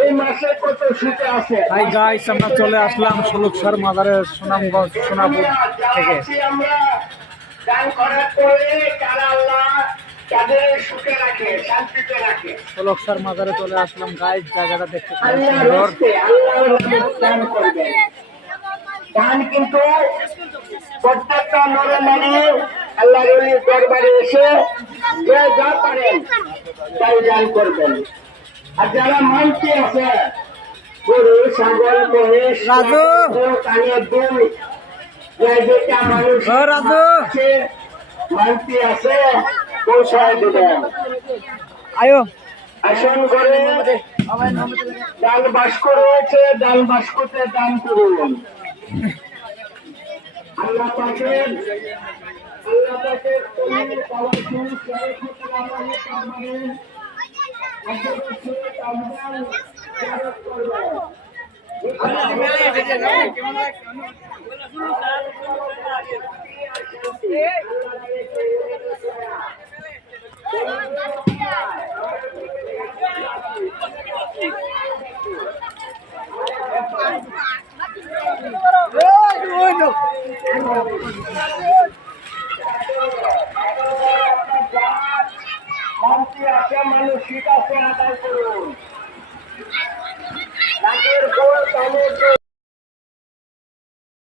এই মাসে কত শীতে আছে। হাই গাইস, আমরা চলে আসলাম ষোলকসার মাজারের সুনামগঞ্জ সোনাপুর থেকে। আমরা দান করার পরে তারা আল্লাহ তাদের সুখে রাখে, শান্তিতে রাখে। ষোলকসার মাজারে চলে আসলাম গাইস, জায়গাটা দেখতে খুব আল্লাহ সুন্দর। রাস্তে আল্লাহর নামে দান করবেন। দান কিন্তু প্রত্যেকটা নরে নারী আল্লাহর ওলির দরবারে এসে যে যা পারেন তাই দান করবেন। আর যারা মানতে আছে গরু, ছাগল, মহিষ, রাজু! কানের দুল, যেটা মানুষ রাজু! মানতে আছে পৌঁছায় দেবেন। আয়ো আসন করে ডাল বাস্ক রয়েছে, ডাল বাস্কতে দান করুন। আল্লাহ পাকের শান্তি আছে, মানসিক আছে, আদায় করুন।